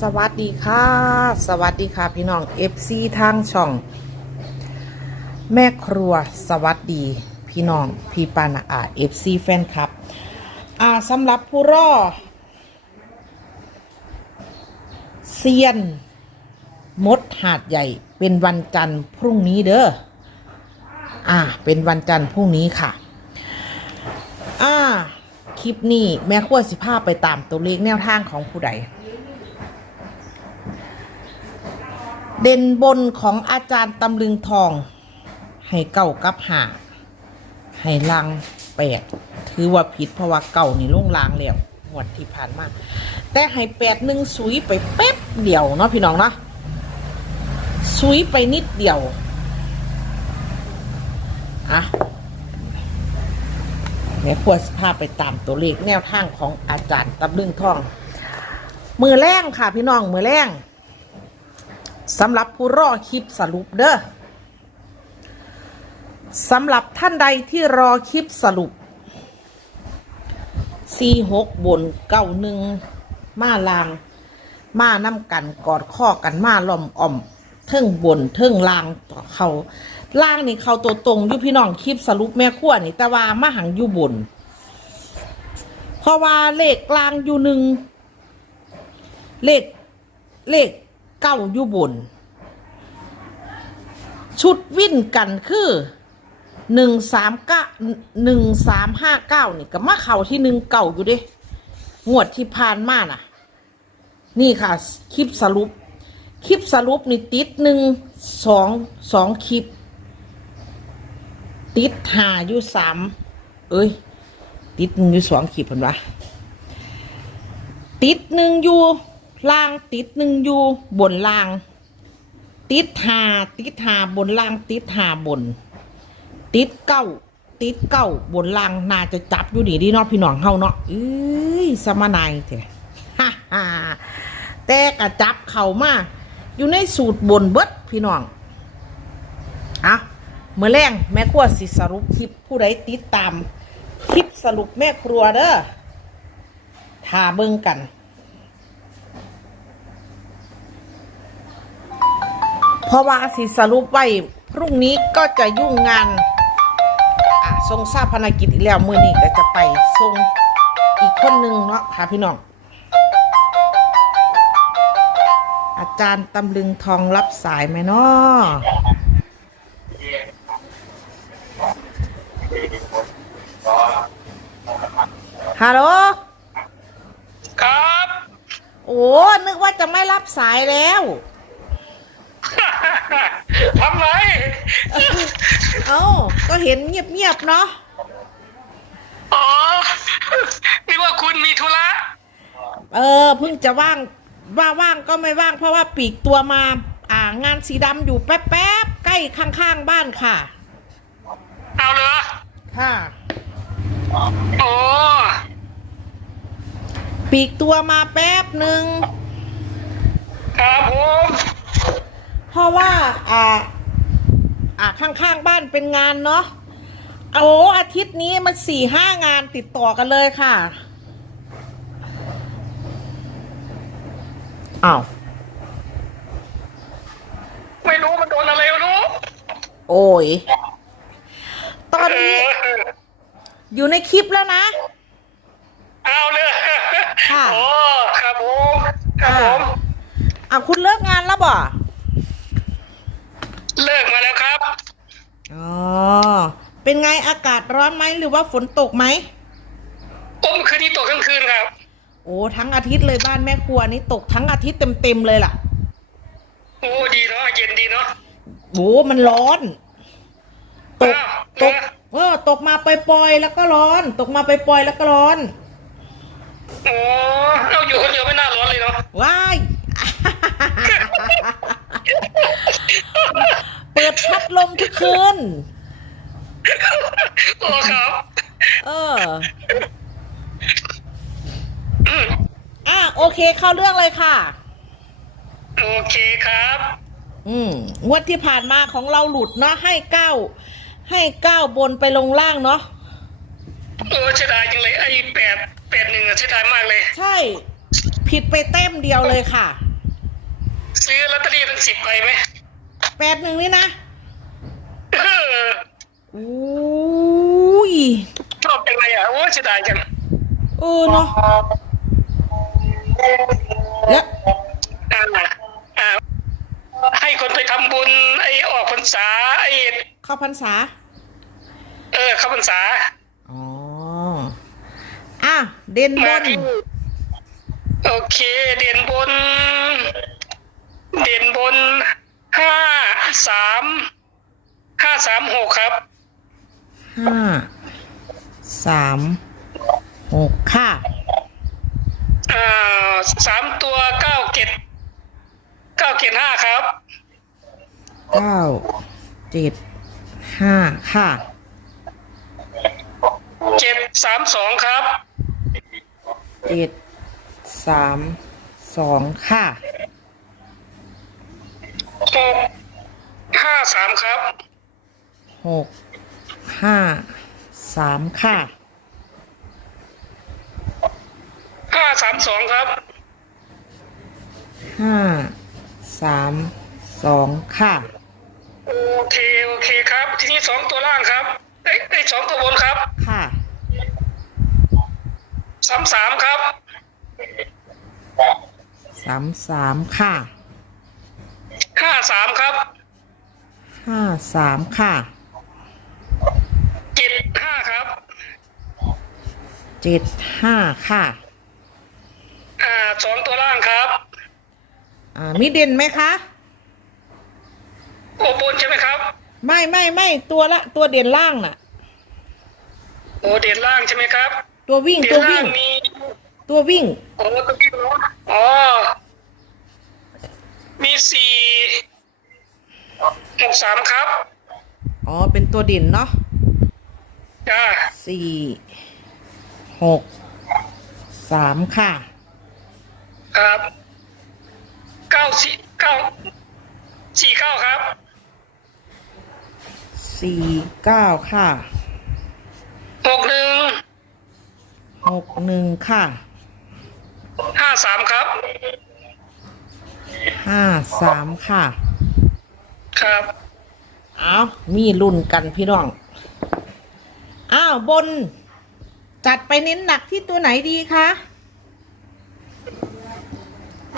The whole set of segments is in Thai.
สวัสดีค่ะ สวัสดีค่ะพี่น้อง FC ทางช่อง แม่ครัวสวัสดี พี่น้อง พี่ปานาอา FC แฟนคลับ อ่าสำหรับผู้รอเซียน มดหาดใหญ่เป็นวันจันทร์พรุ่งนี้เด้ออ่า เป็นวันจันทร์พรุ่งนี้ค่ะ อ่า คลิปนี้แม่ขั้วสิภาพไปตามตัวเลขแนวทางของผู้ใด เด่นบนของอาจารย์ตำลึงทอง ให้เก่ากับหาให้ลังแปดถือว่าผิดเพราะว่าเก่านี่ลงลางแล้วงวดที่ผ่านมา แต่ให้แปดหนึ่งสุยไปแป๊บเดียวเนาะพี่น้องเนาะสุยไปนิดเดียวอะแม่ควรสภาพไปตามตัวเลขแนวทางของอาจารย์ตำลึงทอง มือแรงค่ะพี่น้องมือแรง สำหรับผู้รอคลิปสรุปเด้อสำหรับท่านใดที่รอคลิปสรุป46บน91มาลาง มาน้ำกันกอดข้อกันมาล้อมอ่อมเทิงบนเทิงลางต่อเขาล่างนี่เขาตัวตรงยู่พี่น้องคลิปสรุปแม่ขั้วนี่แต่ว่ามาหังอยู่บนเพราะว่าเลขกลางอยู่หนึ่งเลขเลข เก้าอยู่บน ชุดวิ่นกันคือหนึ่งสามเก้าหนึ่งสามห้าเก้านี่ก็มาเข่าที่หนึ่งเก่าอยู่ด้งวดที่ผ่านมาน่ะ นี่ค่ะ คลิปสรุป คลิปสรุปนี่ติดหนึ่งสองสองคลิป ติดหาอยู่สามเอ้ย ติดหนึ่งอยู่สองคลิปเห็นปะติดหนึ่งอยู่ ล่างติดหนึ่งอยู่บนล่าง ติดหาติดหาบนล่างติดหาบน ติดเก้าติดเก้าบนล่างน่าจะจับอยู่ดีดีเนาะพี่น้องเฮาเนาะเอ้ยสมานายเถอะฮ่าฮ่าแต่กระจับเข่ามาอยู่ในสูตรบนเบิดพี่น้องอะเมื่อแรงแม่ครัวสิสรุปคลิปผู้ใดติดตาม คลิปสรุปแม่ครัวเด้อทาเบิ่งกัน เพราะว่าสิสรุปไว้พรุ่งนี้ก็จะยุ่งงานอะทรงทราบภารกิจอีกแล้วมือนี้ก็จะไปทรงอีกคนหนึ่งเนาะค่ะพี่น้อง อาจารย์ตำลึงทองรับสายไหมเนาะฮัลโหล ครับ โอ้ นึกว่าจะไม่รับสายแล้ว ทำไร เอ้าก็เห็นเงียบๆเนาะอ๋อ นึกว่าคุณมีธุระ เออเพิ่งจะว่างว่าว่างก็ไม่ว่างเพราะว่าปีกตัวมา อ่างานสีดำอยู่แป๊บๆใกล้ข้างๆบ้านค่ะ เอาเลยค่ะ โอ้ ปีกตัวมาแป๊บหนึ่ง ครับผม เพ ราะว่า อ่า อ่าข้างๆบ้านเป็นงานเนาะโอ้อาทิตย์นี้มันสี่ห้างานติดต่อกันเลยค่ะอ้าวไม่รู้มันโดนอะไรไม่รู้ โอ้ย ตอนเอนี้ออยู่ในคลิปแล้วนะ เอาเลยค่ะโอ้ครับผมครับผมอะคุณเลิกงานแล้วบ่ เลิกมาแล้วครับ อ๋อ เป็นไงอากาศร้อนไหมหรือว่าฝนตกไหมต้มคืนนี้ตกทั้งคืนครับ โอ้ทั้งอาทิตย์เลยบ้านแม่ครัวนี่ตกทั้งอาทิตย์เต็มๆเลยล่ะ โอ้ดีเนาะเย็นดีเนาะโอ้มันร้อน ตกอ้าวตกเหรอเออตกมาปล่อยๆแล้วก็ร้อน ตกมาปล่อยๆแล้วก็ร้อนโอ้เราอยู่คนเดียวไม่น่าร้อนเลยเนาะว้ายเปิดพั ดลมทุกคืนโอ้ครับ เออ อะโอเคเข้าเรื่องเลยค่ะ โอเคครับ อืมงวดที่ผ่านมาของเราหลุดเนาะให้เก้า ให้เก้าบนไปลงล่างเนาะโอ้เสียดายจังเลยไอ้แปดแปดหนึ่งอะเสียดายมากเลย ใช่ ผิดไปเต็มเดียวเลยค่ะ ซื้อลอตเตอรี่ตั้งสิบใบไหมแปดหนึ่งนี่นะเออ อุ้ยชอบจังเลยอะโอ้เสียดายจังเออเนาะแล้วอ่าอ่าให้คนไปทำบุญ ไอ้ออกพรรษาไอ้เข้าพรรษา เออเข้าพรรษาอ๋ออะเด่นบมานที่โอเค เด่นบน เด่นบนห้าสามห้าสามหกครับ ห้าสามหกค่ะ อ่าสามตัวเก้าเกตเก้าเกตห้าครับ เก้าเจ็ดห้าค่ะ เจ็ดสามสองครับ เจ็ดสามสองค่ะ หกห้าสามครับหก ห้าสามค่ะห้าสามสองครับห้าสามสองค่ะ โอเคโอเคครับ ทีนี้สองตัวล่างครับไอ้ไอ้ยสองตัวบนครับค่ะสามสามครับสามสามค่ะห้าสามครับ ห้าสามค่ะ เจ็ดห้าครับ เจ็ดห้าค่ะ อ่าสองตัวล่างครับอ่ามีเด่นไหมคะ โอบนใช่ไหมครับ ไม่ไม่ไม่ตัวละตัวเด่นล่างน่ะ โอเด่นล่างใช่ไหมครับตัววิ่งเด่ตันวล่าวิ่งงมีตัววิ่ง โอ้ตัววิ่งเนอะอ๋อมีสี่หกสามครับอ๋อเป็นตัวเด่นเนาะจ้าสี่ หกสามค่ะ ครับเก้าสี่เก้าสี่เก้าครับ สี่เก้าค่ะหกหนึ่งหกหนึ่งค่ะห้าสามครับ ห้าสามค่ะ ครับอ้าวมีรุ่นกันพี่น้อง อ้าว บน จัดไปเน้นหนักที่ตัวไหนดีคะ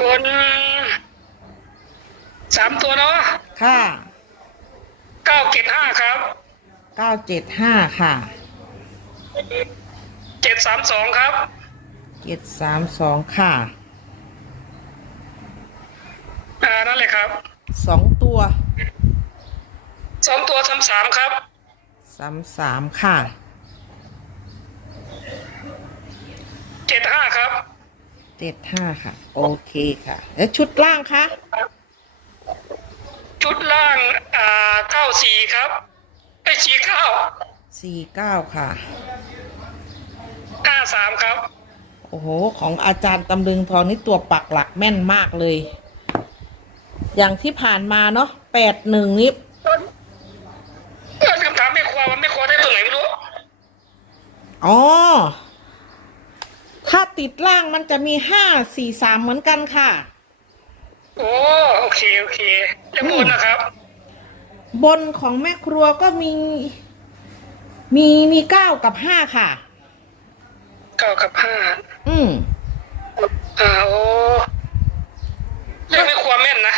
บนสามตัวเนาะค่ะเก้าเจ็ดห้าครับเก้าเจ็ดห้าค่ะเจ็ดสามสองครับเจ็ดสามสองค่ะอ่านั่นเลยครับสองตัวสองตัวสามสามครับสามสามค่ะ เจ็ ดห้าครับเจ็ดห้าค่ะ โอเคค่ะ แล้วชุดล่างคะชุดล่างอ่าเก้าสี่ครับไอ้สี่เก้าสี่เก้าค่ะห้าสามครับ โอ้โห ของอาจารย์ตำลึงทองนี่ตัวปักหลักแม่นมากเลย อย่างที่ผ่านมาเนาะแปดหนึ่งนี่เออลืมถามไม่ครัวว่าไม่ครัวได้ตัวไหนไม่รู้อ๋อ ถ้าติดล่างมันจะมีห้าสี่สามเหมือนกันค่ะ โอ้โอเคโอเคแล้วบนนะครับ บนของแม่ครัวก็มี มีมีเก้ากับห้าค่ะ เก้ากับห้าอืมอ่าโอ้เรื่องไม่ครัวแม่นนะ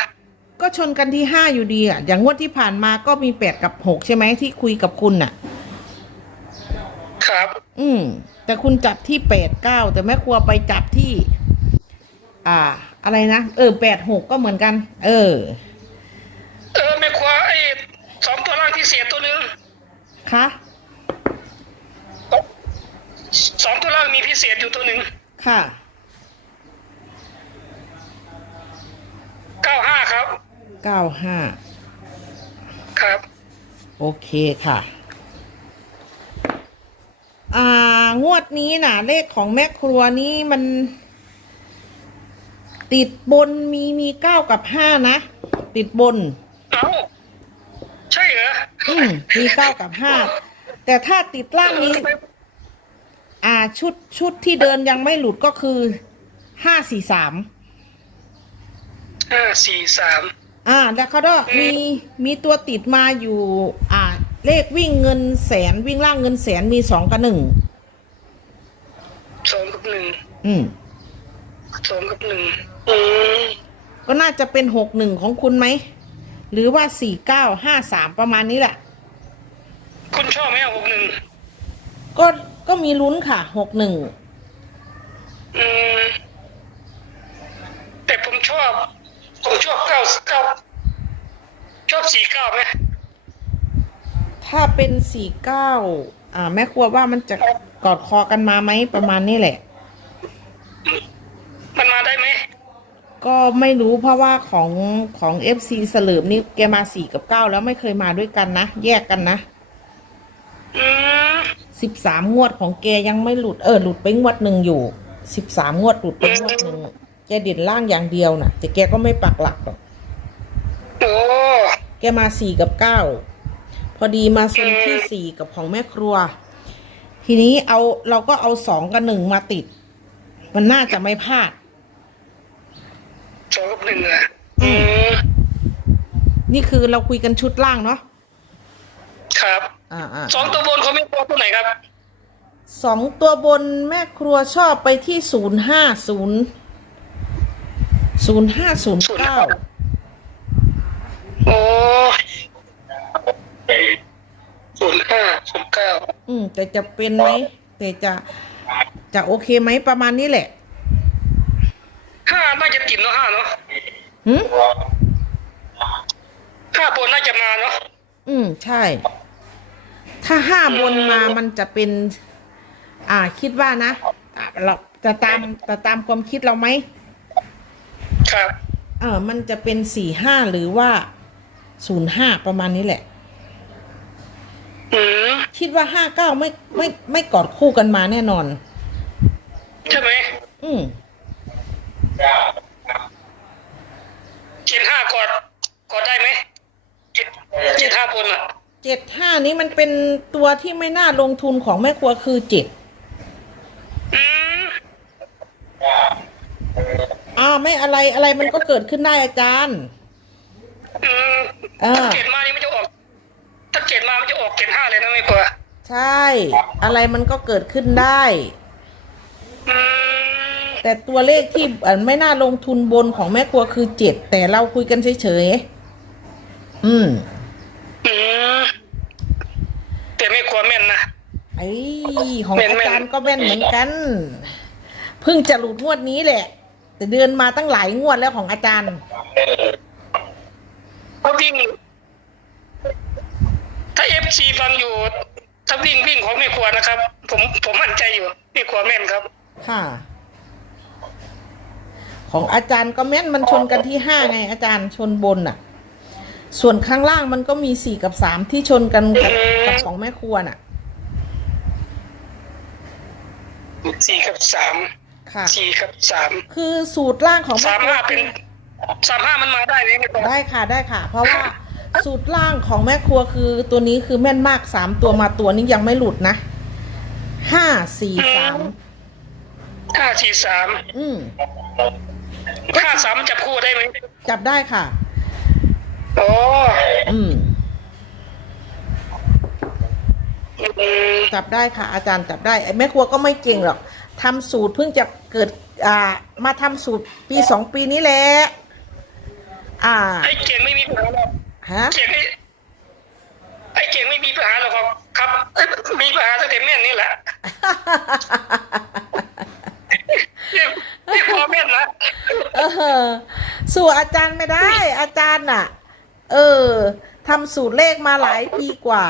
ก็ชนกันที่ห้าอยู่ดีอะ อย่างงวดที่ผ่านมาก็มีแปดกับหกใช่ไหมที่คุยกับคุณน่ะ ครับ อืม แต่คุณจับที่แปดเก้าแต่แม่ครัวไปจับที่ อ่า อะไรนะเออแปดหกก็เหมือนกัน เออ เออไม่ครัวไอ้สองตัวล่างที่เสียตัวหนึ่งคะสองตัวล่างมีพิเศษอยู่ตัวหนึ่งค่ะเก้าห้าครับเก้าห้าครับ โอเคค่ะ อ่างวดนี้น่ะเลขของแม่ครัวนี้มัน ติดบนมีมีเก้ากับห้านะ ติดบน เอ้าใช่เหรออืมมีเก้ากับห้าแต่ถ้าติดล่างนี้ อ่าชุดชุดที่เดินยังไม่หลุดก็คือห้าสี่สามห้าสี่สามอ่าแล้วเขาก็มีมีตัวติดมาอยู่ อ่า เลขวิ่งเงินแสนวิ่งล่างเงินแสนมีสองกับหนึ่งสองกับหนึ่งอืมสองกับหนึ่งอืมก็น่าจะเป็นหกหนึ่งของคุณไหม หรือว่าสี่เก้าห้าสามประมาณนี้แหละ คุณชอบไหมหกหนึ่งก็ก็มีลุ้นค่ะหกหนึ่งอืมแต่ผมชอบ ผมชอบเก้าเก้าชอบสี่เก้าไหม ถ้าเป็นสี่เก้าอ่า แม่ครัวว่ามันจะกอดคอกันมาไหมประมาณนี้แหละ มันมาได้ไหม ก็ไม่รู้เพราะว่าของของเอฟซีเสลิมนี่แกมาสี่กับเก้าแล้วไม่เคยมาด้วยกันนะ แยกกันนะอืมสิบสามงวดของแกยังไม่หลุดเออหลุดไปงวดหนึ่งอยู่สิบสามงวดหลุดไปงวดหนึ่งแกเด่นล่างอย่างเดียวนะแต่แกก็ไม่ปักหลักหรอกโอ้แกมาสี่กับเก้า พอดีมาซนที่สี่กับของแม่ครัว ทีนี้เอาเราก็เอาสองกับหนึ่งมาติด มันน่าจะไม่พลาดสองกับหนึ่งอะอืมนี่คือเราคุยกันชุดล่างเนาะครับอ่าอ่าสองตัวบนเขาไม่ตัวตัวไหนครับสองตัวบนแม่ครัวชอบไปที่ศูนย์ห้าศูนย์ศูนย์ห้าศูนย์เก้าโอ้ ศูนย์ห้าศูนย์เก้าอืม แต่จะเป็นไหมแต่จะจะโอเคไหมประมาณนี้แหละห้าน่าจะติดเนาะห้าเนาะหืมห้าบนน่าจะมาเนาะอืม ใช่ ถ้าห้าบนมามันจะเป็น อ่าคิดว่านะอะเราจะตามจะตามความคิดเราไหมครับ เออมันจะเป็นสี่ห้าหรือว่าศูนย์ห้าประมาณนี้แหละอืม คิดว่าห้าเก้าไม่ไม่ไม่กอดคู่กันมาแน่นอน ใช่ไหมอืมเจ็ดห้ากอดกอดได้ไหมเจ็ดเจ็ดห้าบนอะเจ็ดห้านี้มันเป็นตัวที่ไม่น่าลงทุนของแม่ครัวคือเจ็ดอืมอ้าวไม่อะไรอะไรมันก็เกิดขึ้นได้อาจารย์อืมอ่าถ้าเจ็ดมานี่มันจะออกถ้าเจ็ดมามันจะออกเจ็ดห้าเลยนะไม่กลัวใช่ อะไรมันก็เกิดขึ้นได้ อืมแต่ตัวเลขที่เอ่อไม่น่าลงทุนบนของแม่ครัวคือเจ็ดแต่เราคุยกันเฉยๆอืมอืมแต่ไม่กลัวแม่นนะ ไอ้ของแม่นอาแม่นจารย์ก็แม่นเหมือนกันเพิ่งจะหลุดงวดนี้แหละ แต่เดือนมาตั้งหลายงวดแล้วของอาจารย์เพราะวิ่งถ้าเอฟซีฟังอยู่ถ้าวิ่งวิ่งของไม่ควรนะครับ ผมผมมั่นใจอยู่ไม่ควรแม่นครับ ค่ะ ของอาจารย์ก็แม่นมันชนกันที่ห้าไง อาจารย์ชนบนน่ะ ส่วนข้างล่างมันก็มีสี่กับสามที่ชนกันกับกับของแม่ครัวน่ะ สี่กับสามค่ะ สี่กับสามคือสูตรล่างของแม่สามครัวห้าเป็นสามห้ามันมาได้ไหมไม่ควรได้ค่ะได้ค่ะ เพราะว่า สูตรล่างของแม่ครัวคือตัวนี้คือแม่นมากสามตัวมาตัวนี้ยังไม่หลุดนะห้าสี่สามห้าสี่สามอืมห้าสามจับคู่ได้ไหมจับได้ค่ะ โอ้อืมอืมจับได้ค่ะ อาจารย์จับได้ไอ้แม่ครัวก็ไม่เก่งหรอกทำสูตรเพิ่งจะเกิด อ่า มาทำสูตรปีสองปีนี้แหละอ่าไอ้เก่งไม่มีปัญหาหรอก ฮะเก่งไอ้ไอ้เก่งไม่มีปัญหาหรอกครับครับเอ้ยมีปัญหาตั้งแต่แม่นนี่แหละเรียกเรียกพอแม่นนะเออ สู่อาจารย์ไม่ได้ อาจารย์น่ะ เออทำสูตรเลขมาหลายปีกว่า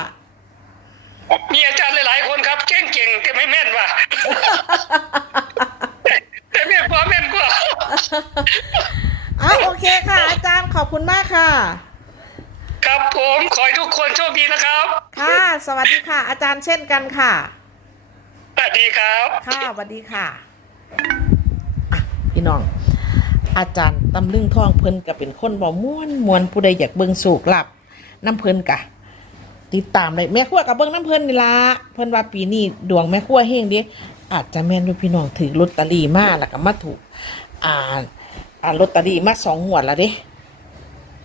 มีอาจารย์หลายๆคนครับเก่งเก่งแต่ไม่แม่นว่ะแต่แต่แม่พอแม่นกว่าอ้าวโอเคค่ะ อาจารย์ขอบคุณมากค่ะ ครับ ผมขอให้ทุกคนโชคดีนะครับ ค่ะ สวัสดีค่ะ อาจารย์เช่นกันค่ะ สวัสดีครับ ค่ะสวัสดีค่ะอะ พี่น้อง อาจารย์ตำลึงทองเพิ่นก็เป็นคนบ่ม่วนมวนผู้ใดอยากเบิ่งสูกลับน้ำเพิ่นกะ ติดตามเลยแม่ครัวกับเบิ่งน้ำเพิ่นนี่ละเพิ่นว่าปีนี้ดวงแม่ครัวเฮงเดิอาจจะแม่นด้วยพี่น้องถือลอตเตอรี่มาแล้วก็มาถูกอ่าอ่าลอตเตอรี่มาสองหวดแล้วเด้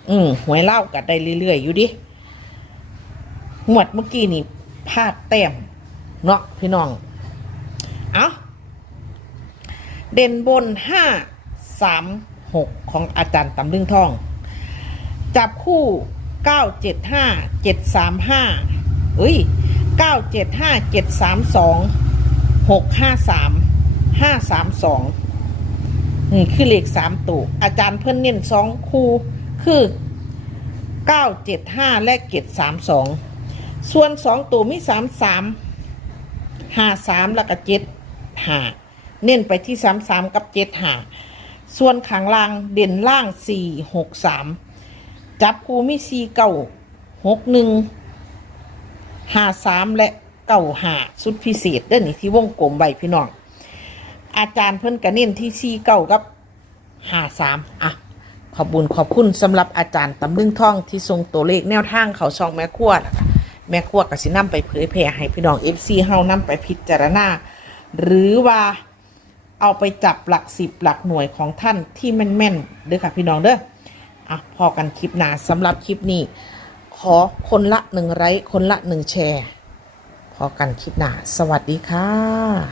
อืมหวยเล่ากันได้เรื่อยๆอยู่ดิหวดเมื่อกี้นี่พลาดแต้มเนาะพี่น้อง เอาเด่นบนห้าสามหกของอาจารย์ตำลึงทอง จับคู่เก้าเจ็ดห้าเจ็ดสามห้าเอ้ยเก้าเจ็ดห้าเจ็ดสามสองหกห้าสามห้าสามสองนี่คือเลขสามตัวอาจารย์เพิ่นเน้นสองคู่ คือเก้าเจ็ดห้าและเจ็ดสามสองส่วนสองตัวมีสามสามห้าสามแล้วก็เจ็ดห้าเน้นไปที่สามสามกับเจ็ดห้าส่วนขางล่างเด่นล่างสี่หกสามจับคูมีสี่เก้าหกหนึ่งห้าสามและเก้าห้าสุดพิเศษเด้อนี่ที่วงกลมใบพี่น้องอาจารย์เพิ่นก็เน้นที่สี่เก้ากับห้าสามอะ ขอบบุญขอบคุณสำหรับอาจารย์ตำลึงท่องที่ทรงตัวเลขแนวทางเขาช่องแม่ขวดแม่ครัวก็สินำไปเผยแพร่ให้พี่น้อง FC เฮานำไปพิจารณาหรือว่าเอาไปจับหลักสิบหลักหน่วยของท่านที่แม่นๆเด้อค่ะพี่น้องเด้ออะพอกันคลิปหน้าสำหรับคลิปนี้ ขอคนละหนึ่งไลค์คนละหนึ่งแชร์ พอกันคลิปหน้าสวัสดีค่ะ